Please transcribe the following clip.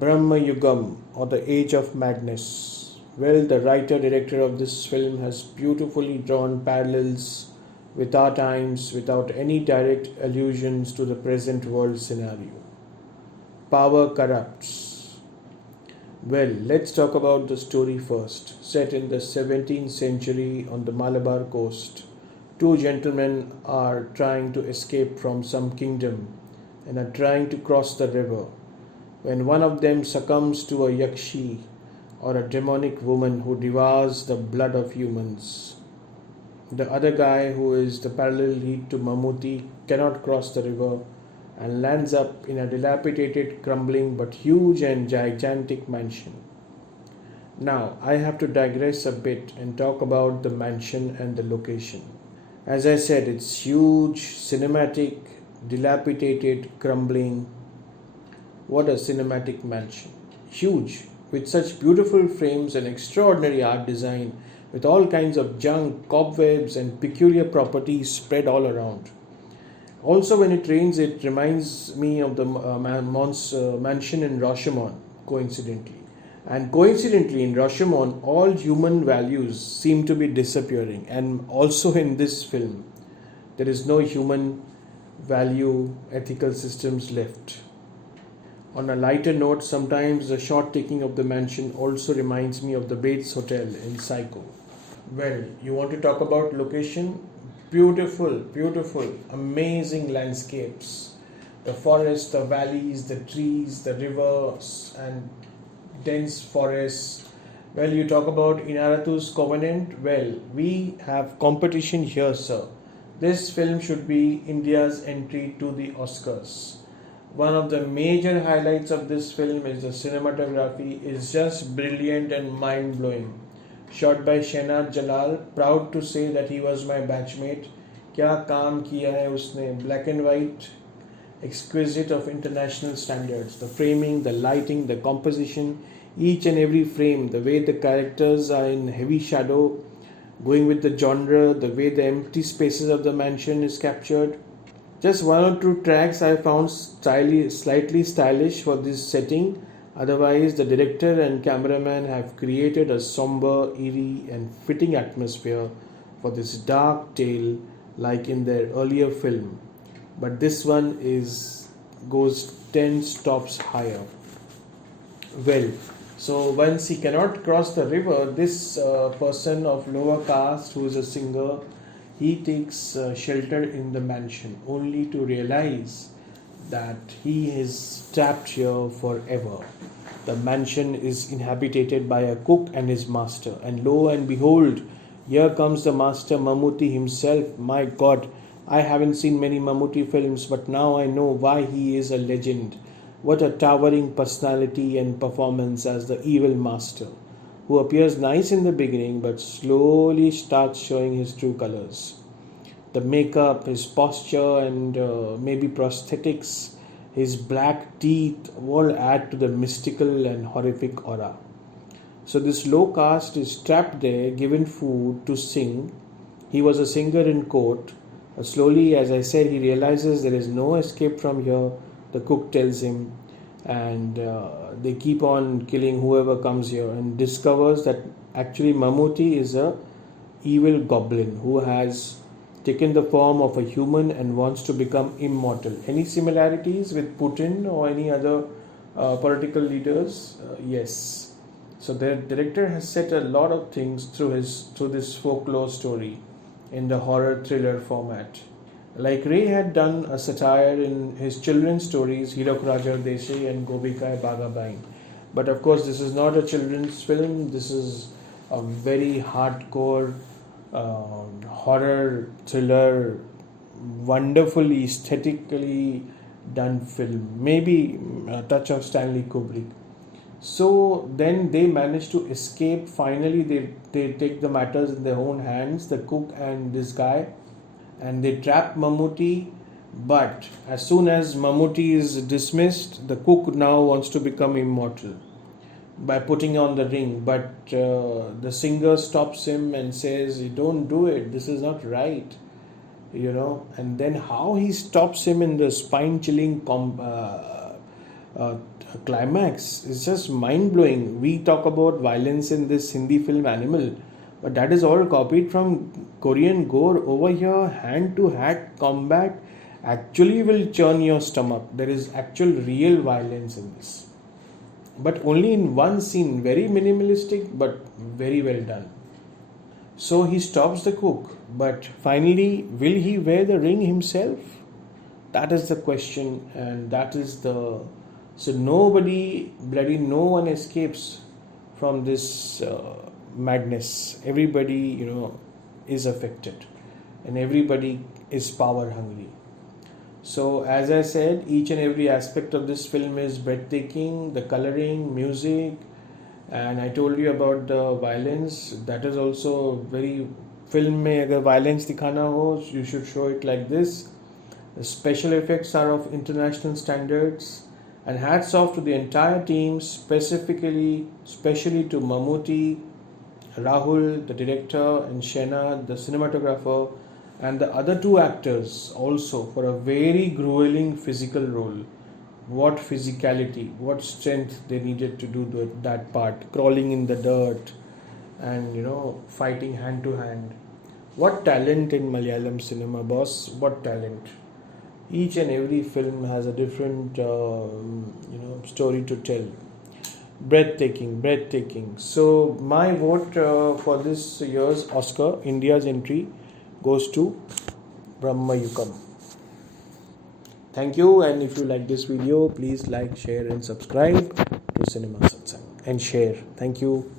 Brahma Yugam, or the Age of Madness. Well, the writer director of this film has beautifully drawn parallels with our times without any direct allusions to the present world scenario. Power corrupts. Well, let's talk about the story first. Set in the 17th century on the Malabar coast, two gentlemen are trying to escape from some kingdom and are trying to cross the river when one of them succumbs to a yakshi or a demonic woman who devours the blood of humans. The other guy, who is the parallel lead to Mammootty, cannot cross the river and lands up in a dilapidated, crumbling but huge and gigantic mansion. Now, I have to digress a bit and talk about the mansion and the location. As I said, it's huge, cinematic, dilapidated, crumbling. What a cinematic mansion! Huge, with such beautiful frames and extraordinary art design, with all kinds of junk, cobwebs, and peculiar properties spread all around. Also, when it rains, it reminds me of the mansion in Rashomon, coincidentally. And coincidentally, in Rashomon, all human values seem to be disappearing. And also in this film, there is no human value ethical systems left. On a lighter note, sometimes the shot taking of the mansion also reminds me of the Bates Hotel in Psycho. Well, you want to talk about location? Beautiful, beautiful, amazing landscapes. The forest, the valleys, the trees, the rivers, and dense forests. Well, you talk about Inaratu's Covenant. Well, we have competition here, sir. This film should be India's entry to the Oscars. One of the major highlights of this film is the cinematography is just brilliant and mind-blowing. Shot by Shehnaz Jalal, proud to say that he was my batchmate. क्या काम किया है उसने, black and white, exquisite of international standards. The framing, the lighting, the composition, each and every frame, the way the characters are in heavy shadow, going with the genre, the way the empty spaces of the mansion is captured. Just one or two tracks I found slightly stylish for this setting. Otherwise, the director and cameraman have created a somber, eerie, and fitting atmosphere for this dark tale, like in their earlier film. But this one goes 10 stops higher. Well, so once he cannot cross the river, this person of lower caste, who is a singer, he takes shelter in the mansion, only to realize that he is trapped here forever. The mansion is inhabited by a cook and his master, and lo and behold, here comes the master Mammootty himself. My God, I haven't seen many Mammootty films, but now I know why he is a legend. What a towering personality and performance as the evil master, who appears nice in the beginning but slowly starts showing his true colors. The makeup, his posture, and maybe prosthetics, his black teeth all add to the mystical and horrific aura. So, this low caste is trapped there, given food to sing. He was a singer in court. Slowly, as I said, he realizes there is no escape from here. The cook tells him, and they keep on killing whoever comes here, and discovers that actually Mammootty is a evil goblin who has taken the form of a human and wants to become immortal. Any similarities with Putin or any other political leaders? Yes. So the director has set a lot of things through this folklore story in the horror thriller format. Like Ray had done a satire in his children's stories, Hirok Rajar Desai and Gobikai Bagabain. But of course, this is not a children's film. This is a very hardcore horror thriller, wonderfully aesthetically done film. Maybe a touch of Stanley Kubrick. So then they manage to escape. Finally, they take the matters in their own hands, the cook and this guy, and they trap Mammootty. But as soon as Mammootty is dismissed, the cook now wants to become immortal by putting on the ring. But the singer stops him and says, "Don't do it. This is not right." And then how he stops him in the spine-chilling climax is just mind blowing. We talk about violence in this Hindi film Animal, but that is all copied from Korean gore. Over here, hand to hand combat actually will churn your stomach. There is actual real violence in this, but only in one scene, very minimalistic but very well done. So he stops the cook, but finally, will he wear the ring himself? That is the question, and that is the so nobody, bloody no one escapes from this madness. Everybody, is affected, and everybody is power hungry. So, as I said, each and every aspect of this film is breathtaking. The coloring, music, and I told you about the violence. That is also very film में अगर violence दिखाना हो, you should show it like this. The special effects are of international standards, and hats off to the entire team, especially to Mammootty, Rahul, the director, and Shena, the cinematographer, and the other two actors also for a very grueling physical role. What physicality, what strength they needed to do that part, crawling in the dirt and fighting hand to hand. What talent in Malayalam cinema, boss! What talent! Each and every film has a different story to tell. Breathtaking. So my vote for this year's Oscar, India's entry, goes to Brahma Yukam. Thank you, and if you like this video, please like, share and subscribe to Cinema Satsang and share. Thank you.